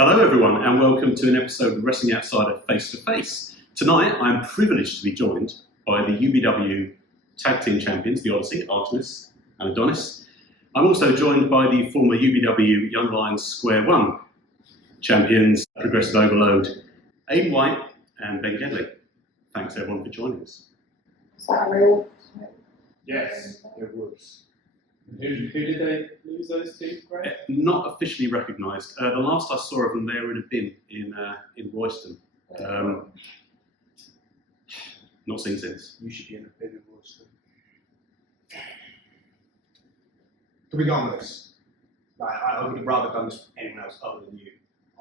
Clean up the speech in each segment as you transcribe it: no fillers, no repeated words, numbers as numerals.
Hello everyone and welcome to an episode of Wrestling Outsider Face to Face. Tonight I am privileged to be joined by the UBW Tag Team Champions, the Odyssey, Artemis and Adonis. I'm also joined by the former UBW Young Lions Square One Champions, Progressive Overload, Aidan White and Ben Gedley. Thanks everyone for joining us. Is that real? Yes, it was. Who did they lose those two, Greg? Not officially recognised. The last I saw of them, they were in a bin in Royston. Not seen since. You should be in a bin of Royston. Can we go on with this? Like, I would have rather done this with anyone else other than you.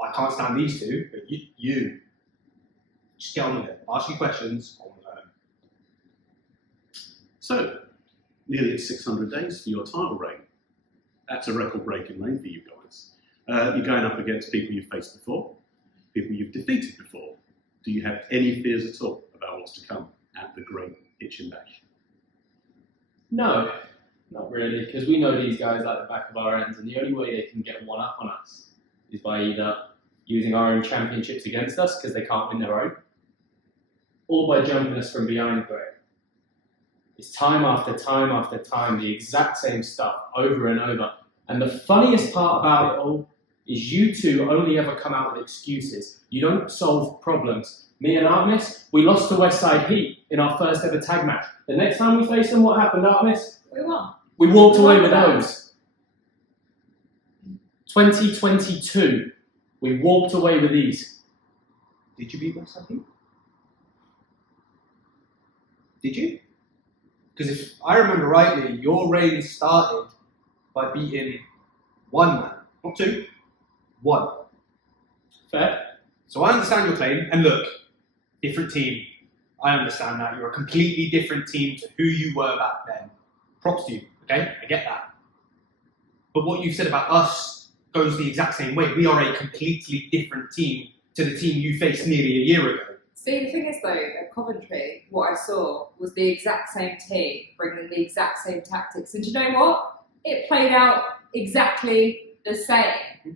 I can't stand these two, but you just get on with it. Ask you questions. I want to learn. So, nearly at 600 days for your title reign. That's a record-breaking reign for you guys. You're going up against people you've faced before, people you've defeated before. Do you have any fears at all about what's to come at the Great Hitchin Bash? No, not really, because we know these guys like the back of our hands, and the only way they can get one up on us is by either using our own championships against us, because they can't win their own, or by jumping us from behind the break. It's time after time after time, the exact same stuff over and over. And the funniest part about it all is you two only ever come out with excuses. You don't solve problems. Me and Artemis, we lost to West Side Heat in our first ever tag match. The next time we faced them, what happened, Artemis? We won. We walked away with those. 2022, we walked away with these. Did you beat West Side Heat? Did you? Because if I remember rightly, your reign started by beating one man, not two, one. Fair? So I understand your claim, and look, different team. I understand that. You're a completely different team to who you were back then. Props to you, okay? I get that. But what you've said about us goes the exact same way. We are a completely different team to the team you faced nearly a year ago. See, the thing is though, at Coventry, what I saw was the exact same team bringing the exact same tactics. And do you know what? It played out exactly the same.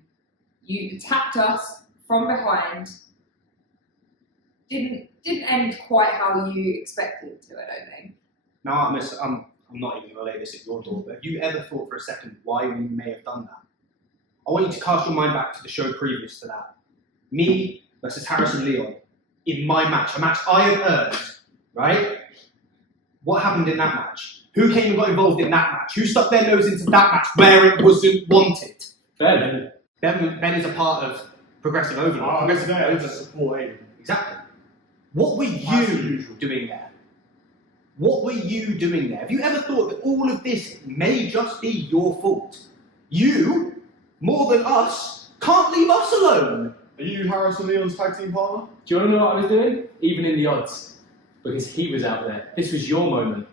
You attacked us from behind. Didn't end quite how you expected it to, I don't think. Now, Artemis, I'm not even going to lay this at your door, but have you ever thought for a second why we may have done that? I want you to cast your mind back to the show previous to that. Me versus Harrison Leon in my match, a match I had earned, right? What happened in that match? Who came and got involved in that match? Who stuck their nose into that match where it wasn't wanted? Fair, then. Ben is a part of Progressive Overload. I was Progressive there to Overload. support Aiden. Exactly. What were As you usual. doing there? What were you doing there? Have you ever thought that all of this may just be your fault? You, more than us, can't leave us alone. Are you Harrison Leon's tag team partner? Do you want to know what I was doing? Even in the odds. Because he was out there. This was your moment.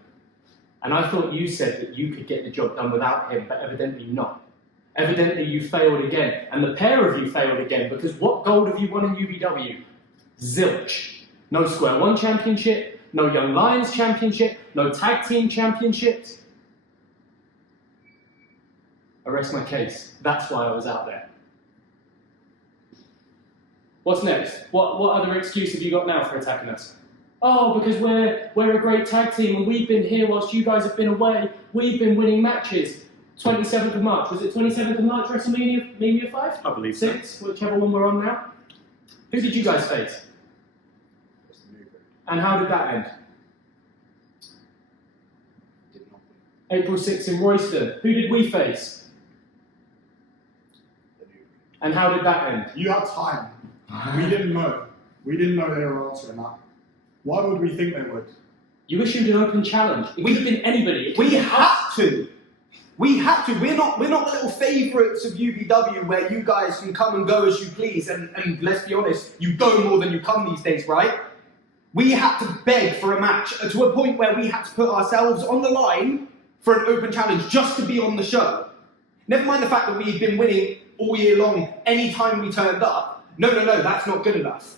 And I thought you said that you could get the job done without him, but evidently not. Evidently you failed again. And the pair of you failed again, because what gold have you won in UBW? Zilch. No Square One championship, no Young Lions championship, no tag team championships. I rest my case. That's why I was out there. What's next? What other excuse have you got now for attacking us? Oh, because we're a great tag team and we've been here whilst you guys have been away. We've been winning matches. 27th of March. Was it 27th of March, WrestleMania 5? I believe so. 6, whichever one we're on now. Who did you guys face? And how did that end? April 6th in Royston. Who did we face? And how did that end? You had time. We didn't know. We didn't know they were answering that. Why would we think they would? You issued an open challenge. It could have been anybody. We had to. We had to. We're not the little favourites of UBW where you guys can come and go as you please. And let's be honest, you go more than you come these days, right? We had to beg for a match to a point where we had to put ourselves on the line for an open challenge just to be on the show. Never mind the fact that we've been winning all year long any time we turned up. No, that's not good enough.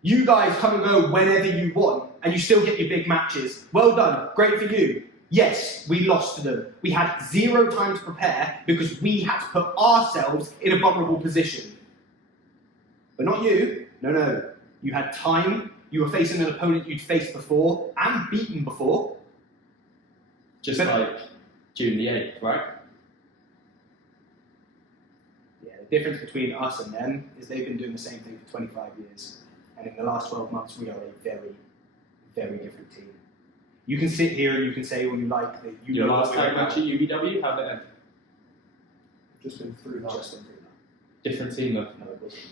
You guys come and go whenever you want, and you still get your big matches. Well done, great for you. Yes, we lost to them. We had 0 time to prepare because we had to put ourselves in a vulnerable position. But not you. No. You had time. You were facing an opponent you'd faced before and beaten before. Just like June the 8th, right? Yeah, the difference between us and them is they've been doing the same thing for 25 years. And in the last 12 months, we are a very, very different team. You can sit here and you can say all you like that you Your know last what we're tag match at about. UBW, how'd that end? Just been through that. Just been through that. Different team though. No, it wasn't.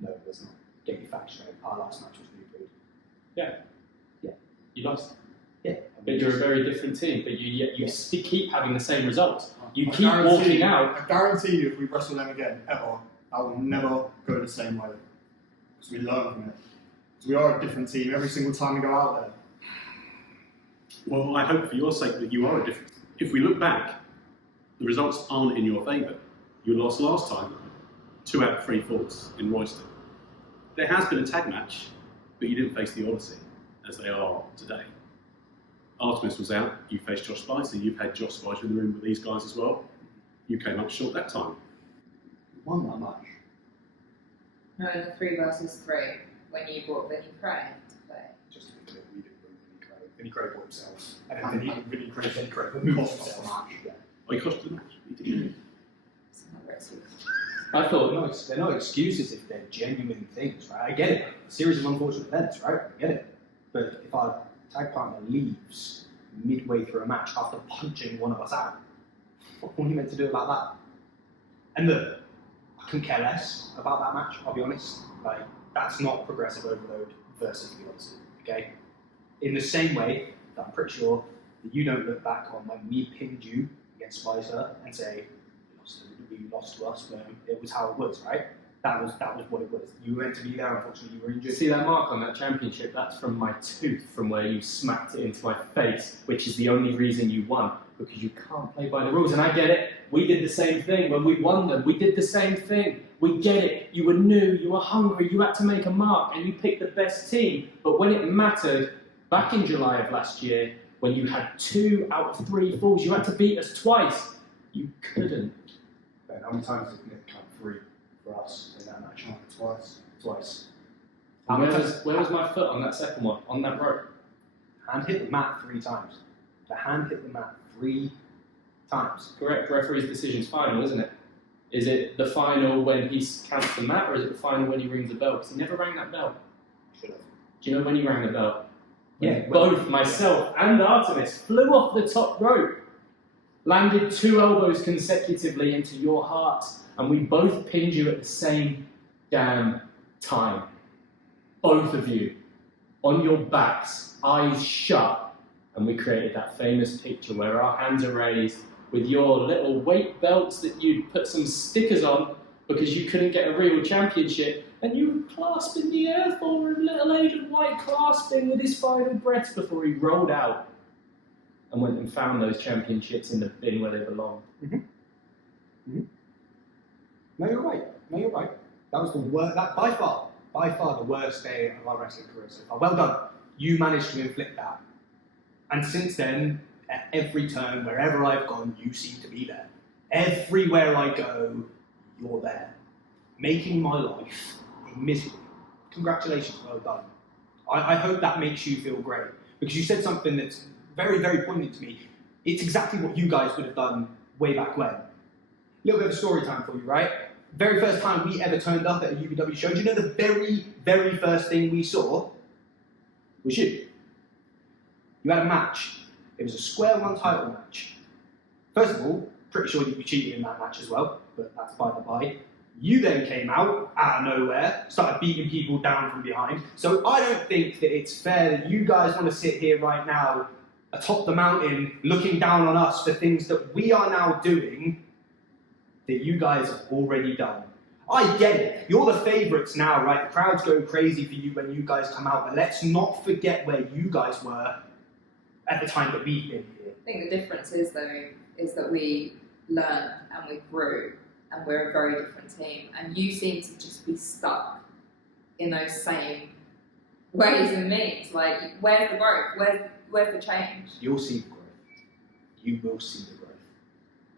No, it was not. Get your facts straight. Our last match was New Breed. You lost. Yeah. But you're a very different team, but you keep having the same results. You I keep guarantee walking you- out. I guarantee you, if we wrestle them again, ever, I will never go the same way. Because we learn from it. Because we are a different team every single time we go out there. Well, I hope for your sake that you are a different. If we look back, the results aren't in your favour. You lost last time, 2 out of 3 falls in Royston. There has been a tag match, but you didn't face the Odyssey, as they are today. Artemis was out, you faced Josh Spicer, you've had Josh Spicer in the room with these guys as well. You came up short that time. We won that match. No, in the 3 versus 3, when you brought Vinnie Cray to play. Just to be clear, we didn't bring Vinnie Cray. Vinnie Cray bought himself. And And Vinnie Cray Vinnie Cray cost moved us himself. the match. Yeah. Oh, you cost the match. You did. It's another excuse. I thought, They're no excuses if they're genuine things, right? I get it. A series of unfortunate events, right? I get it. But if our tag partner leaves midway through a match after punching one of us out, what are you meant to do about that? And look, I couldn't care less about that match, I'll be honest. Like, that's not progressive overload versus the Odyssey, okay? In the same way that I'm pretty sure that you don't look back on when we pinned you against Spicer and say, we lost to us, but it was how it was, right? That was what it was. You were meant to be there, unfortunately you were you injured. see that mark on that championship? That's from my tooth, from where you smacked it into my face, which is the only reason you won, because you can't play by the rules. And I get it. We did the same thing when we won them. We did the same thing. We get it. You were new, you were hungry, you had to make a mark, and you picked the best team. But when it mattered, back in July of last year, when you had 2 out of 3 falls, you had to beat us twice. You couldn't. Ben, how many times did Nick count 3 for us in that match? Twice. Twice. And where was my foot on that second one, on that rope? Hand hit the mat 3 times. The hand hit the mat 3 times. Correct. Referee's decision's final, isn't it? Is it the final when he counts the mat, or is it the final when he rings the bell? Because he never rang that bell. Should have. Do you know when he rang the bell? Yeah. Both myself and Artemis flew off the top rope, landed 2 elbows consecutively into your heart, and we both pinned you at the same damn time. Both of you, on your backs, eyes shut, and we created that famous picture where our hands are raised with your little weight belts that you'd put some stickers on because you couldn't get a real championship, and you were clasped in the air for a little Agent White clasping with his final breath before he rolled out and went and found those championships in the bin where they belong. No, you're right. No, you're right. That was the worst. That by far the worst day of our wrestling career so far. Well done. You managed to inflict that. And since then, at every turn, wherever I've gone, you seem to be there. Everywhere I go, you're there, making my life a misery. Congratulations, well done. I hope that makes you feel great, because you said something that's very, very poignant to me. It's exactly what you guys would have done way back when. A little bit of story time for you, right? Very first time we ever turned up at a UBW show, do you know the very, very first thing we saw was you? You had a match. It was a square 1 title match. First of all, pretty sure you cheated in that match as well, but that's by the by. You then came out of nowhere, started beating people down from behind. So I don't think that it's fair that you guys want to sit here right now atop the mountain looking down on us for things that we are now doing that you guys have already done. I get it. You're the favourites now, right? The crowds go crazy for you when you guys come out, but let's not forget where you guys were at the time that we've been here. I think the difference is, though, is that we learned and we grew, and we're a very different team. And you seem to just be stuck in those same ways and means. Like, where's the growth? Where's the change? You'll see the growth. You will see the growth.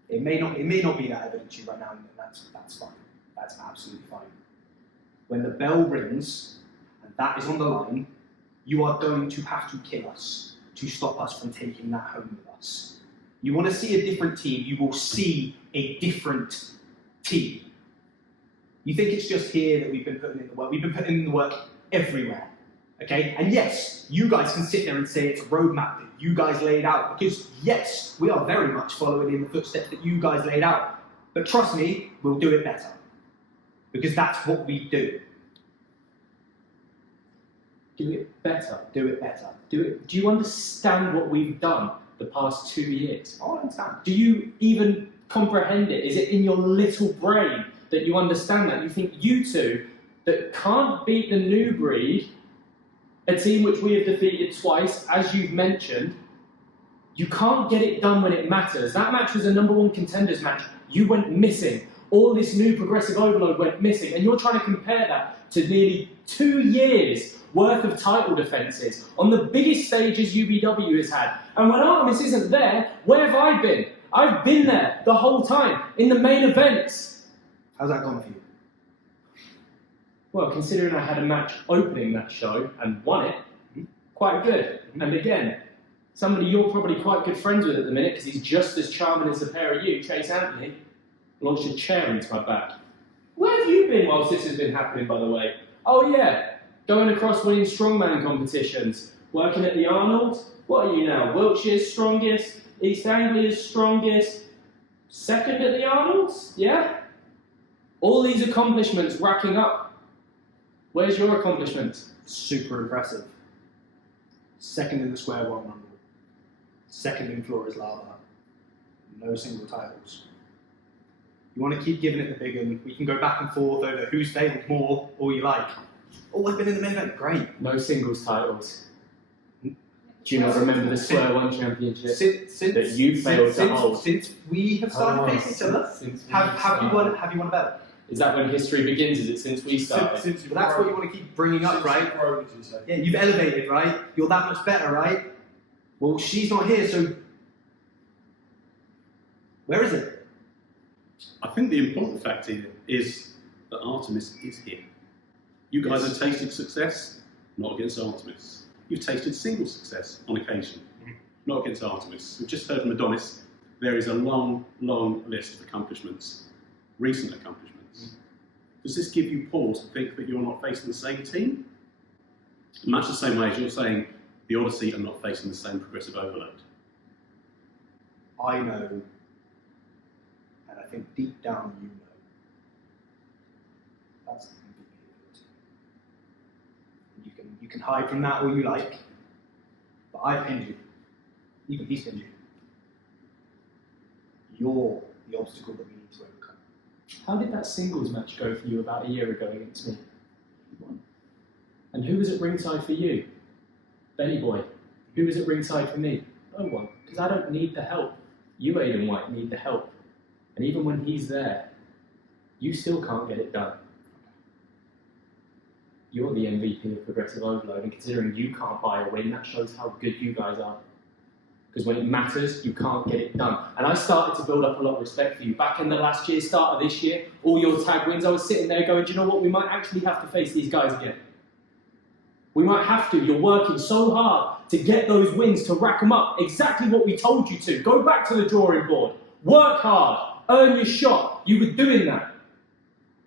It may not be that evident to you right now, and that's fine. That's absolutely fine. when the bell rings and that is on the line, you are going to have to kill us to stop us from taking that home with us. You want to see a different team, you will see a different team. You think it's just here that we've been putting in the work? We've been putting in the work everywhere, okay? And yes, you guys can sit there and say it's a roadmap that you guys laid out, because yes, we are very much following in the footsteps that you guys laid out. But trust me, we'll do it better, because that's what we do. Do it better. Do it better. Do you understand what we've done the past 2 years? I understand. Do you even comprehend it? Is it in your little brain that you understand that? You think you two that can't beat the new breed, a team which we have defeated twice, as you've mentioned, you can't get it done when it matters. That match was a #1 contenders match. You went missing. All this new progressive overload went missing. And you're trying to compare that to nearly 2 years worth of title defences on the biggest stages UBW has had. And when Artemis isn't there, where have I been? I've been there the whole time, in the main events. How's that gone for you? Well, considering I had a match opening that show and won it, quite good. And again, somebody you're probably quite good friends with at the minute, because he's just as charming as the pair of you, Chase Anthony, launched a chair into my back. Where have you been whilst this has been happening, by the way? Oh yeah, going across winning strongman competitions, working at the Arnold. What are you now? Wiltshire's strongest, East Anglia's strongest, second at the Arnold's? Yeah? All these accomplishments racking up. Where's your accomplishments? Super impressive. Second in the Square One Rumble. Second in Flora's Lava. No single titles. You want to keep giving it the big one. We can go back and forth over who's failed more, all you like. Oh, I've been in the main event. Great. No singles titles. Do you not remember the Square One Championship that you failed to hold? Since we have started facing each other, have you won a belt? Is that when history begins? Is it since we started? Since But that's what you want to keep bringing up, right? Grown, as you say. Yeah, you've elevated, right? You're that much better, right? Well, she's not here, so where is it? I think the important fact here is that Artemis is here. You guys have tasted success, not against Artemis. You've tasted single success on occasion, not against Artemis. We've just heard from Adonis. There is a long, long list of accomplishments, recent accomplishments. Does this give you pause to think that you're not facing the same team? Much the same way as you're saying the Odyssey are not facing the same progressive overload. I know, and I think deep down you know. That's the MVP of the team. You can hide from that all you like, but I've pinned you. Even he's pinned you. You're the obstacle that we need to overcome. How did that singles match go for you about a year ago against me? You won. And who was at ringside for you? Benny Boy. Who was at ringside for me? No one. Because I don't need the help. You, Aiden White, need the help. And even when he's there, you still can't get it done. You're the MVP of Progressive Overload, and considering you can't buy a win, that shows how good you guys are. Because when it matters, you can't get it done. And I started to build up a lot of respect for you. Back in the last year, start of this year, all your tag wins, I was sitting there going, do you know what, we might actually have to face these guys again. We might have to. You're working so hard to get those wins, to rack them up. Exactly what we told you to. Go back to the drawing board. Work hard. Earn your shot. You were doing that.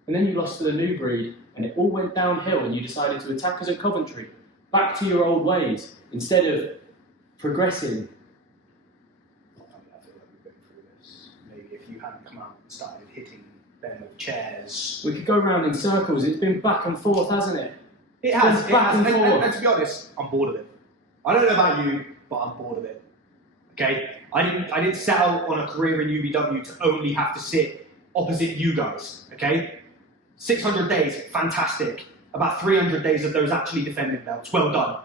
And then you lost to the new breed, and it all went downhill, and you decided to attack us at Coventry. Back to your old ways, instead of progressing. I feel like we've been through this. Maybe if you hadn't come out and started hitting them with chairs. We could go round in circles. It's been back and forth, hasn't it? It has. It's back and forth. And to be honest, I'm bored of it. I don't know about you, but I'm bored of it. Okay? I didn't set out on a career in UBW to only have to sit opposite you guys. Okay? 600 days, fantastic. About 300 days of those actually defending belts. Well done.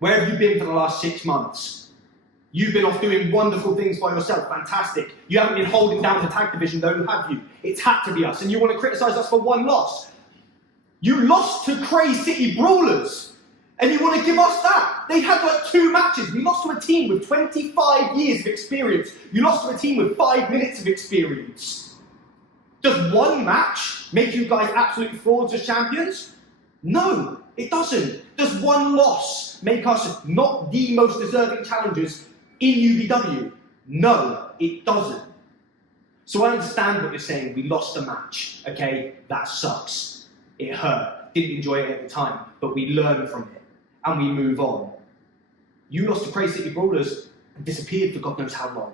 Where have you been for the last 6 months? You've been off doing wonderful things by yourself. Fantastic. You haven't been holding down the tag division though, have you? It's had to be us. And you want to criticise us for one loss. You lost to Cray City Brawlers. And you want to give us that? They had like 2 matches. We lost to a team with 25 years of experience. You lost to a team with 5 minutes of experience. Does one match make you guys absolute frauds as champions? No, it doesn't. Does one loss make us not the most deserving challengers in UBW? No, it doesn't. So I understand what you're saying. We lost a match, okay? That sucks. It hurt. Didn't enjoy it at the time, but we learn from it and we move on. You lost to Great City Brawlers and disappeared for God knows how long.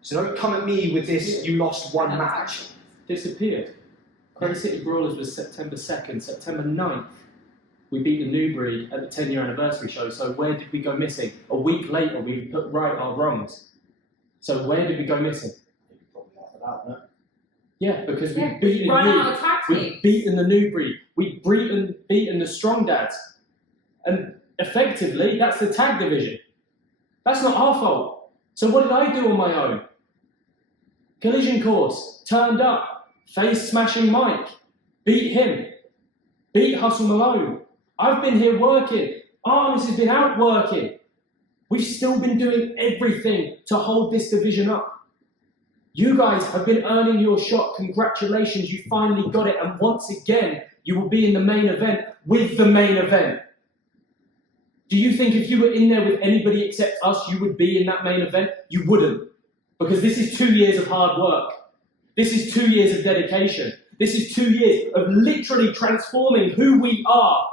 So don't come at me with this, you lost one match. Disappeared. Great City Brawlers was September 2nd, September 9th. We beat the New Breed at the 10-year anniversary show, so where did we go missing? A week later, we put right our wrongs. So where did we go missing? Probably after that, no? Yeah, because we've beaten run you. out of tag We've teams. beaten the New Breed. We've beaten the Strong Dads. And effectively, that's the tag division. That's not our fault. So what did I do on my own? Collision course, turned up, face smashing Mike, beat him, beat Hustle Malone. I've been here working. Artemis has been out working. We've still been doing everything to hold this division up. You guys have been earning your shot. Congratulations, you finally got it. And once again, you will be in the main event with the main event. Do you think if you were in there with anybody except us, you would be in that main event? You wouldn't. Because this is 2 years of hard work. This is 2 years of dedication. This is 2 years of literally transforming who we are.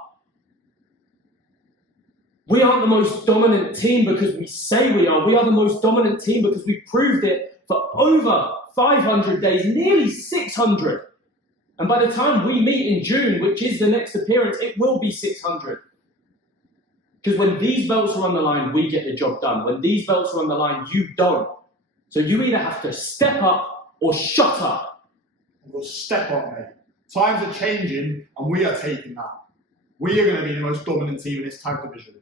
We aren't the most dominant team because we say we are. We are the most dominant team because we proved it for over 500 days, nearly 600. And by the time we meet in June, which is the next appearance, it will be 600. Because when these belts are on the line, we get the job done. When these belts are on the line, you don't. So you either have to step up or shut up. We'll step up, mate. Times are changing, and we are taking that. We are going to be the most dominant team in this tag division.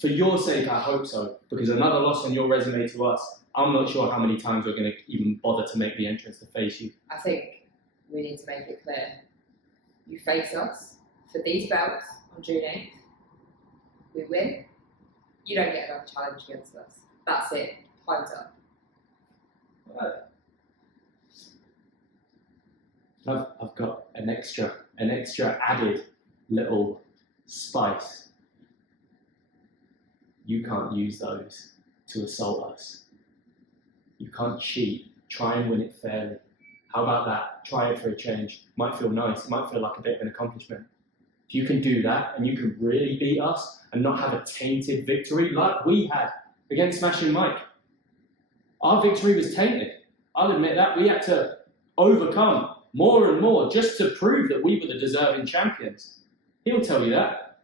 For your sake, I hope so. Because another loss on your resume to us, I'm not sure how many times we're going to even bother to make the entrance to face you. I think we need to make it clear. You face us for these belts on June 8th. We win. You don't get another challenge against us. That's it. Time's up. I've got an extra added little spice. You can't use those to assault us. You can't cheat. Try and win it fairly. How about that? Try it for a change. Might feel nice. It might feel like a bit of an accomplishment. If you can do that and you can really beat us and not have a tainted victory like we had against Smashing Mike. Our victory was tainted. I'll admit that. We had to overcome more and more just to prove that we were the deserving champions. He'll tell you that.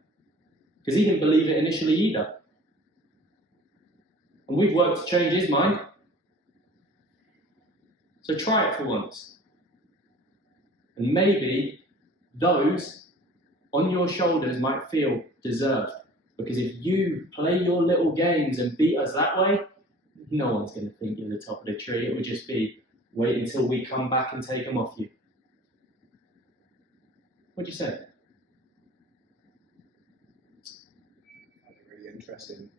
Because he didn't believe it initially either. And we've worked to change his mind. So try it for once. And maybe those on your shoulders might feel deserved. Because if you play your little games and beat us that way, no one's going to think you're the top of the tree. It would just be, wait until we come back and take them off you. What'd you say? I think really interesting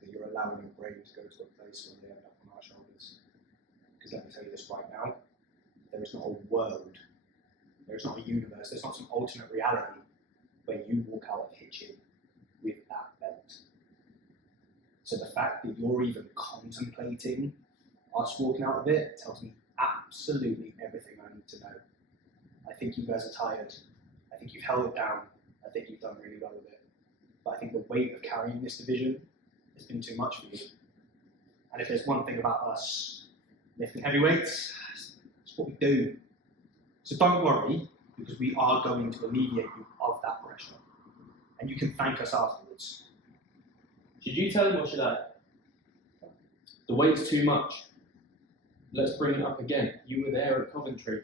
that you're allowing your brain to go to a place where they end up on our shoulders. Because let me tell you this right now, there is not a world, there is not a universe, there's not some alternate reality where you walk out of Hitchin with that belt. So the fact that you're even contemplating us walking out of it tells me absolutely everything I need to know. I think you guys are tired. I think you've held it down. I think you've done really well with it. But I think the weight of carrying this division has been too much for you. And if there's one thing about us, lifting heavyweights, it's what we do. So don't worry, because we are going to alleviate you of that pressure. And you can thank us afterwards. Should you tell him or should I? The weight's too much. Let's bring it up again. You were there at Coventry.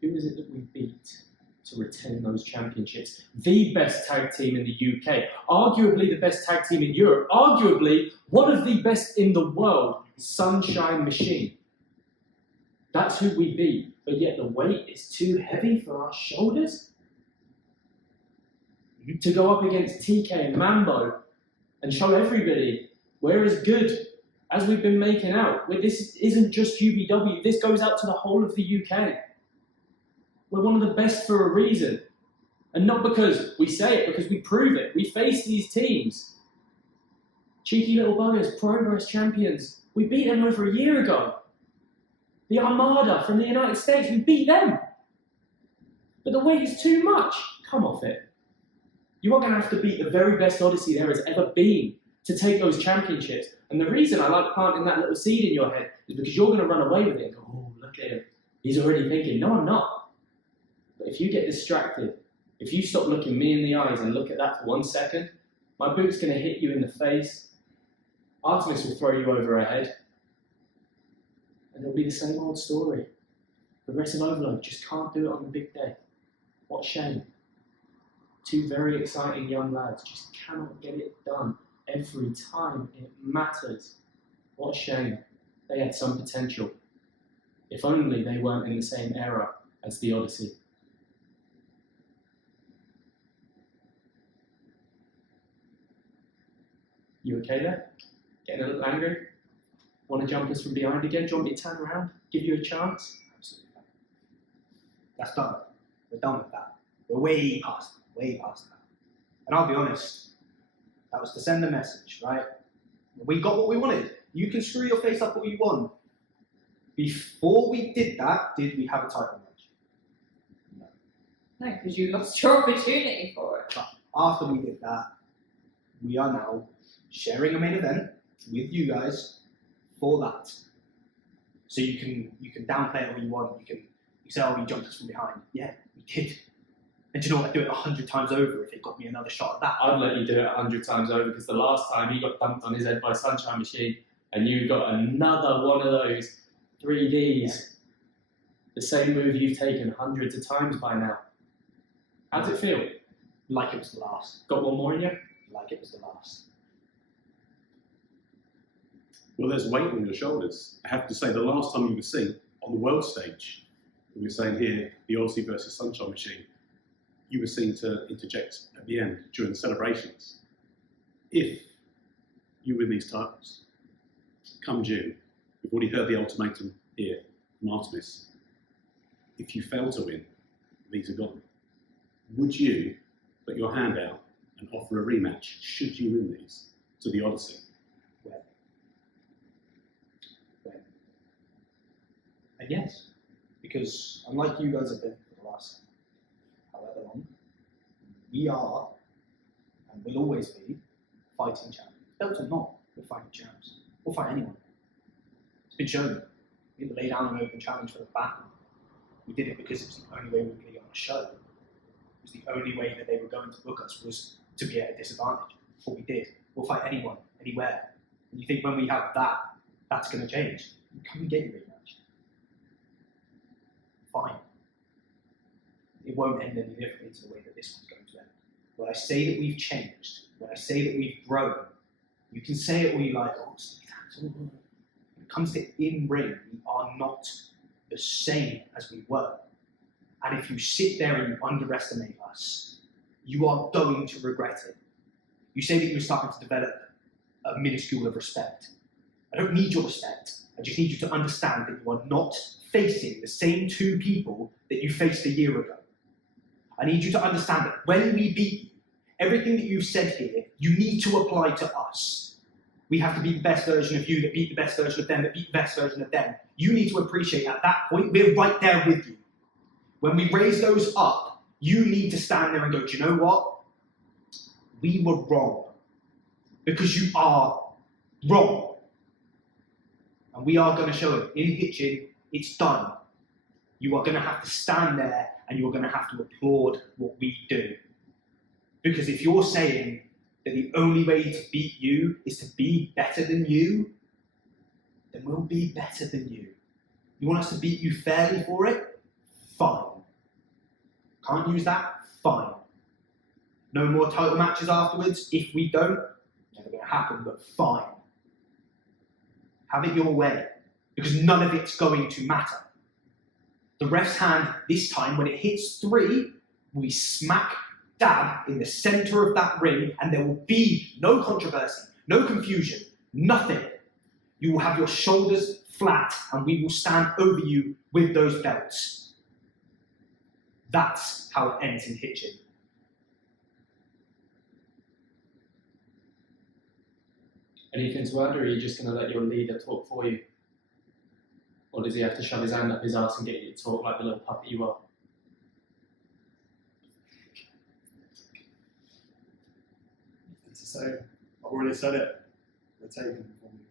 Who is it that we beat to retain those championships? The best tag team in the UK. Arguably the best tag team in Europe. Arguably one of the best in the world. Sunshine Machine. That's who we beat. But yet the weight is too heavy for our shoulders? To go up against TK and Mambo and show everybody we're as good as we've been making out, this isn't just UBW, this goes out to the whole of the UK. We're one of the best for a reason. And not because we say it, because we prove it. We face these teams. Cheeky little buggers, Progress champions. We beat them over a year ago. The Armada from the United States, we beat them. But the weight is too much. Come off it. You are going to have to beat the very best Odyssey there has ever been to take those championships. And the reason I like planting that little seed in your head is because you're going to run away with it and go, oh, look at him. He's already thinking, no, I'm not. But if you get distracted, if you stop looking me in the eyes and look at that for 1 second, my boot's going to hit you in the face. Artemis will throw you over her head. And it'll be the same old story. Progressive overload just can't do it on the big day. What a shame. 2 very exciting young lads just cannot get it done every time it matters. What a shame. They had some potential. If only they weren't in the same era as the Odyssey. You okay there? Getting a little angry? Want to jump us from behind again? Do you want me to turn around? Give you a chance? Absolutely. That's done. We're done with that. We're way past that. And I'll be honest, that was to send a message, right? We got what we wanted. You can screw your face up all you want. Before we did that, did we have a title match? No. No, because you lost your opportunity for it. But after we did that, we are now sharing a main event with you guys for that. So you can downplay it all you want. You say, oh, you jumped us from behind. Yeah, we did. And do you know what? I'd do it 100 times over if it got me another shot at that. I'd let you do it 100 times over because the last time he got dumped on his head by Sunshine Machine and you got another one of those 3Ds. Yeah. The same move you've taken hundreds of times by now. How does it feel? Like it was the last. Got one more in you? Like it was the last. Well, there's weight on your shoulders. I have to say, the last time you were seen on the world stage, we were saying here, the Odyssey versus Sunshine Machine, you were seen to interject at the end during the celebrations. If you win these titles, come June, we've already heard the ultimatum here from Artemis. If you fail to win, these are gone. Would you put your hand out and offer a rematch, should you win these, to the Odyssey? When? And yes, because unlike you guys have been for the last however long, we are, and will always be, fighting champions. Belts or not, we're fighting champs. We'll fight anyone. It's been shown. We had to lay down an open challenge for the battle. We did it because it was the only way we could get on a show. It was the only way that they were going to book us was to be at a disadvantage. What we did. We'll fight anyone, anywhere. And you think when we have that, that's going to change. Come and get your rematch. Fine. It won't end any differently to the way that this one's going to end. When I say that we've changed, when I say that we've grown, you can say it all you like, oh, when it comes to in-ring, we are not the same as we were. And if you sit there and you underestimate us, you are going to regret it. You say that you're starting to develop a minuscule of respect. I don't need your respect. I just need you to understand that you are not facing the same 2 people that you faced a year ago. I need you to understand that when we beat you, everything that you've said here, you need to apply to us. We have to be the best version of you that beat the best version of them that beat the best version of them. You need to appreciate at that point, we're right there with you. When we raise those up, you need to stand there and go, do you know what? We were wrong. Because you are wrong. And we are going to show it. In Hitchin, it's done. You are going to have to stand there and you're going to have to applaud what we do. Because if you're saying that the only way to beat you is to be better than you, then we'll be better than you. You want us to beat you fairly for it? Fine. Can't use that? Fine. No more title matches afterwards? If we don't, never going to happen, but fine. Have it your way, because none of it's going to matter. The ref's hand this time, when it hits 3, will be smack dab in the center of that ring, and there will be no controversy, no confusion, nothing. You will have your shoulders flat, and we will stand over you with those belts. That's how it ends in Hitchin. Anything to add, or are you just going to let your leader talk for you? Or does he have to shove his hand up his arse and get you to talk like the little puppet you are? Nothing to say. I've already said it. They're taking it from me.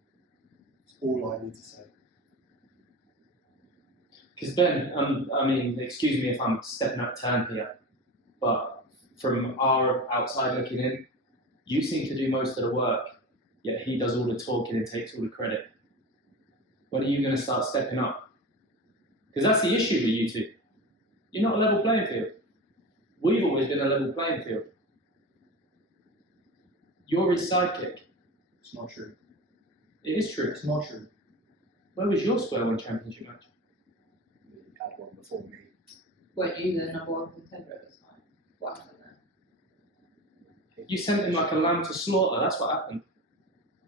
It's all I need to say. Because Ben, I mean, excuse me if I'm stepping out of turn here, but from our outside looking in, you seem to do most of the work, yet he does all the talking and takes all the credit. When are you going to start stepping up? Because that's the issue with you two. You're not a level playing field. We've always been a level playing field. You're his sidekick. It's not true. It is true. It's not true. Where was your square one championship match? You had one before me. Weren't you the number one contender at the time? What happened there? You sent him like a lamb to slaughter, that's what happened.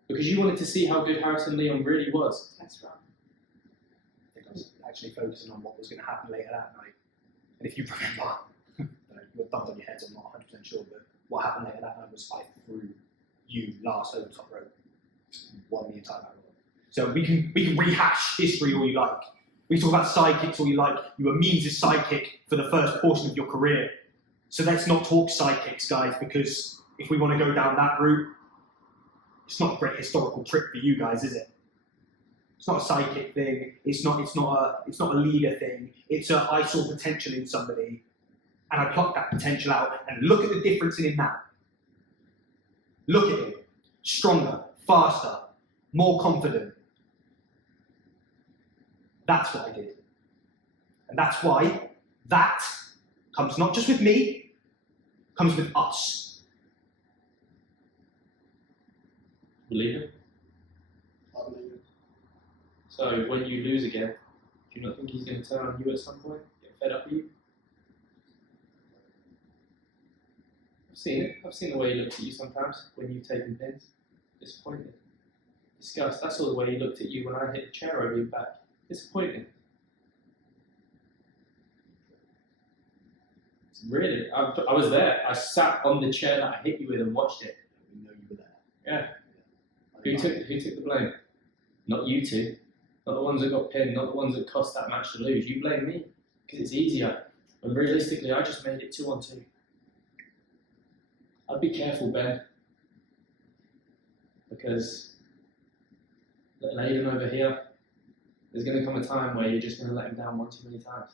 Because you wanted to see how good Harrison Leon really was. Test run. I think I was actually focusing on what was going to happen later that night. And if you remember, you're thumbs on your heads, I'm not 100% sure, but what happened later that night was I threw you last over the top rope, won the entire battle. So we can rehash history all you like. We talk about sidekicks all you like. You were Means' sidekick for the first portion of your career. So let's not talk sidekicks, guys, because if we want to go down that route, it's not a great historical trick for you guys, is it? It's not a sidekick thing. It's not a leader thing. It's a I saw potential in somebody, and I plucked that potential out. And look at the difference in him now. Look at him, stronger, faster, more confident. That's what I did, and that's why that comes not just with me, comes with us. Believe it? I believe it. So when you lose again, do you not think he's going to turn on you at some point? Get fed up with you? I've seen it. I've seen the way he looks at you sometimes when you've taken pins. Disappointed. Disgust. I saw the way he looked at you when I hit the chair over your back. Disappointing. Really? I was there. I sat on the chair that I hit you with and watched it. We know you were there. Yeah. Who took the blame? Not you two. Not the ones that got pinned, not the ones that cost that match to lose. You blame me, because it's easier. And realistically, I just made it 2-on-2. I'd be careful, Ben. Because little Aiden over here, there's going to come a time where you're just going to let him down one too many times.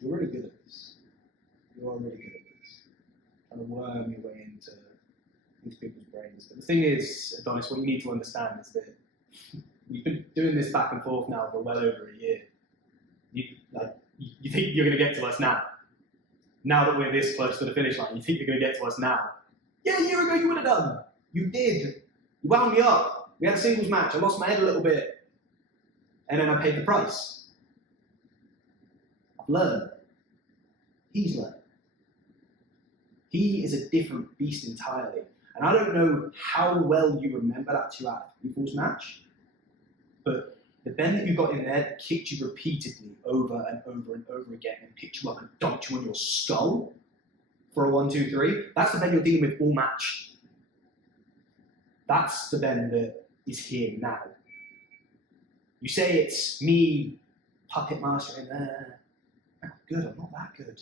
You're really good at this. You are really good at this. Trying to worm your way into people's brains. But the thing is, Adonis, what you need to understand is that we've been doing this back and forth now for well over a year. You think you're going to get to us now? Now that we're this close to the finish line, you think you're going to get to us now? Yeah, a year ago you would have done. You did. You wound me up. We had a singles match. I lost my head a little bit. And then I paid the price. I've learned. He's learned. He is a different beast entirely. And I don't know how well you remember that 2 out of 3 falls match, but the Ben that you got in there that kicked you repeatedly over and over and over again and picked you up and dunked you on your skull for a 1-2-3, that's the Ben you're dealing with all match. That's the Ben that is here now. You say it's me, puppet master in there. I'm not good, I'm not that good.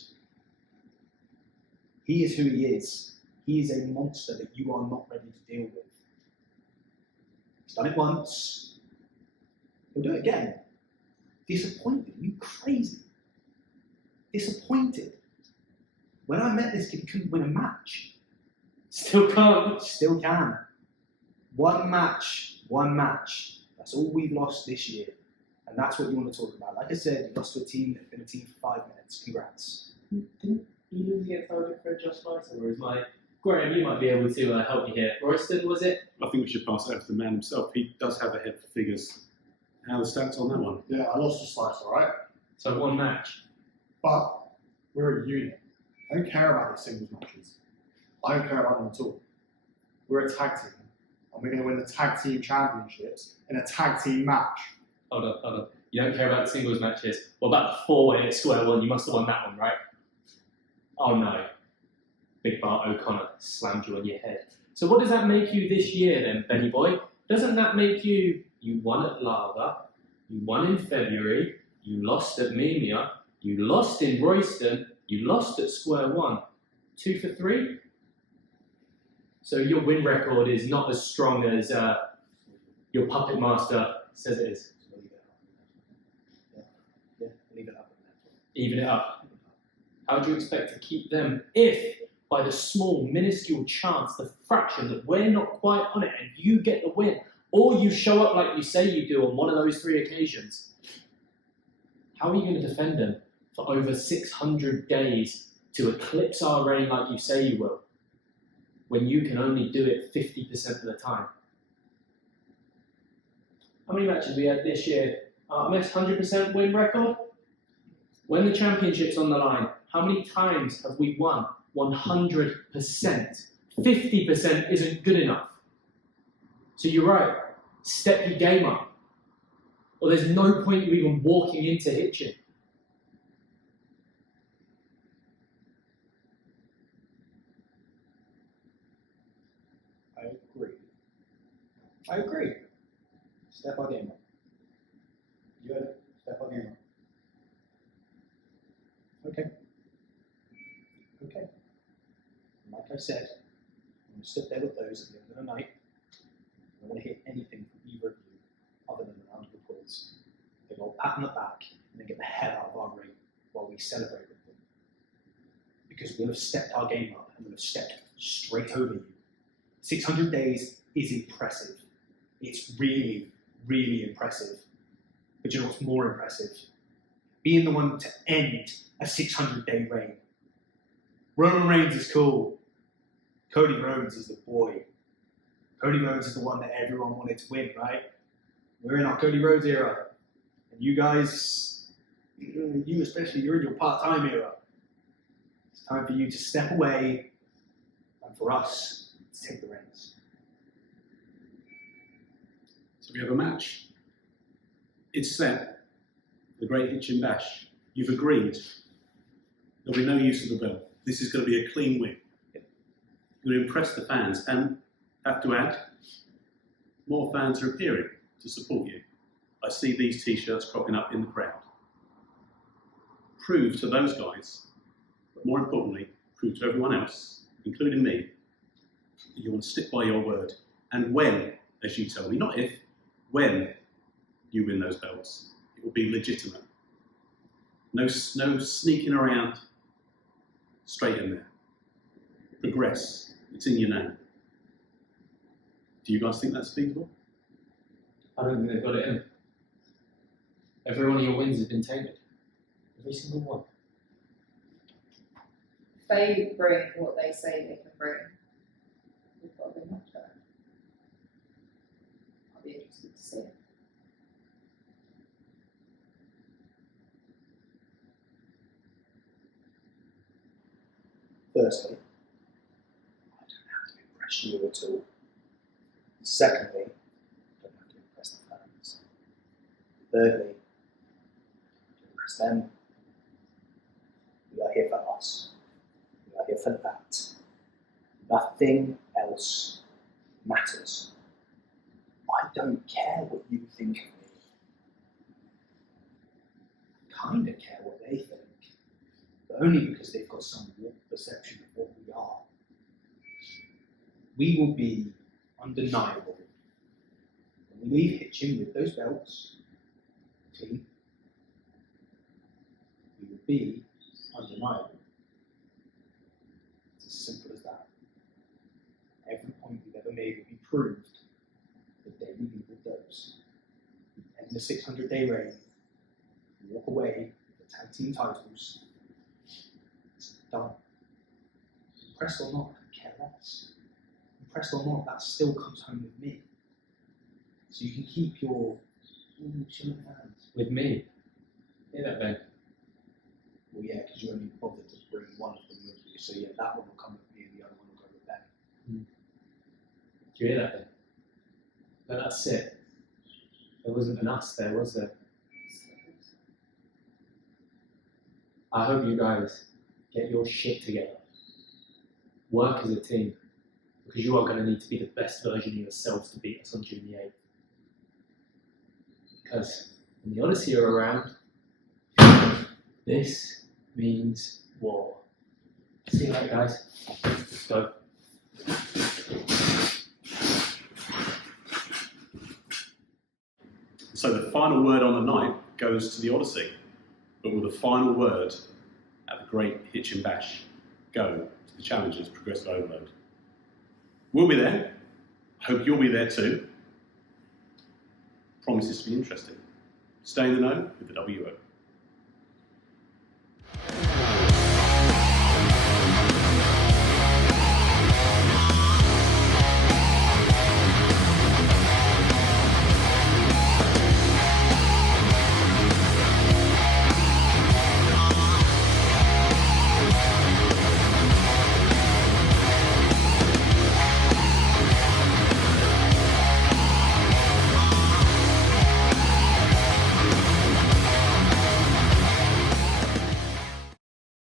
He is who he is. He is a monster that you are not ready to deal with. He's done it once. He'll do it again. Disappointed. You crazy. Disappointed. When I met this kid, he couldn't win a match. Still can't. Still can. One match. That's all we've lost this year. And that's what you want to talk about. Like I said, you lost to a team that's been a team for 5 minutes. Congrats. Didn't he lose against our good friend Josh Lyson? Or is my Graham, you might be able to help me here. Royston, was it? I think we should pass it over to the man himself. He does have a head for figures. How are the stats on that one? Yeah, I lost to Slice, alright? So 1 match. But We're a unit. I don't care about the singles matches. I don't care about them at all. We're a tag team, and we're going to win the tag team championships in a tag team match. Hold on. You don't care about the singles matches. What about the 4-way at Square One? You must have won that one, right? Oh no. Big Bart O'Connor slammed you on your head. So what does that make you this year then, Benny boy? Doesn't that make you won at Lava, you won in February, you lost at Mimia, you lost in Royston, you lost at Square One. 2 for 3? So your win record is not as strong as your puppet master says it is. Leave it up. Even it up. How do you expect to keep them if, by the small, minuscule chance, the fraction that we're not quite on it and you get the win, or you show up like you say you do on one of those 3 occasions, how are you going to defend them for over 600 days to eclipse our reign like you say you will, when you can only do it 50% of the time? How many matches we had this year? Artemis, 100% win record? When the championship's on the line, how many times have we won 100%? 50% isn't good enough. So you're right, step your game up. Or there's no point you even walking into Hitchin. I agree. Step our game up. Good. Step our game up. Okay. Like I said, I'm going to sit there with those at the end of the night. I don't want to hear anything from either of you other than a round of applause. They go pat on the back and then get the hell out of our ring while we celebrate with them. Because we'll have stepped our game up and we'll have stepped straight over you. 600 days is impressive. It's really, really impressive. But you know what's more impressive? Being the one to end a 600-day reign. Roman Reigns is cool. Cody Rhodes is the boy. Cody Rhodes is the one that everyone wanted to win, right? We're in our Cody Rhodes era. And you guys, you especially, you're in your part-time era. It's time for you to step away and for us to take the reins. So we have a match. It's set. The Great Hitchin Bash. You've agreed. There'll be no use of the belt. This is going to be a clean win. You're going to impress the fans, and have to add, more fans are appearing to support you. I see these t-shirts cropping up in the crowd. Prove to those guys, but more importantly, prove to everyone else, including me, that you want to stick by your word. And when, as you tell me, not if, when you win those belts, it will be legitimate. No sneaking around, straight in there. Progress, it's in your name. Do you guys think that's feasible? I don't think they've got it in. Every one of your wins has been tainted. Every single one. If they bring what they say they can bring, we've got to be much better. I'll be interested to see it. Firstly, I don't have to impress you at all. Secondly, I don't have to impress the fans. Thirdly, to impress them. We are here for us. We are here for that. Nothing else matters. I don't care what you think of me. I kind of care what they think. But only because they've got some warped perception of what we are. We will be undeniable. When we leave Hitchin with those belts, team, we will be undeniable. It's as simple as that. Every point we've ever made will be proved the day we leave with those. We end the 600-day reign, we walk away with the tag team titles. Done. Impressed or not, I don't care less. Impressed or not, that still comes home with me. So you can keep your chilling hands. With me. Hear that, Ben? Well, yeah, because you only bothered to one of them would be. So yeah, that one will come with me and the other one will go with them. Do you hear that then? But that's it. There wasn't an us there, was there? I hope you guys get your shit together. Work as a team. Because you are going to need to be the best version of yourselves to beat us on June the 8th. Because when the Odyssey are around, this means war. See you later, guys. Let's go. So the final word on the night goes to the Odyssey, but with the final word at the Great Hitchin Bash go to the challengers Progressive Overload. We'll be there. Hope you'll be there too. Promises to be interesting. Stay in the know with the WO.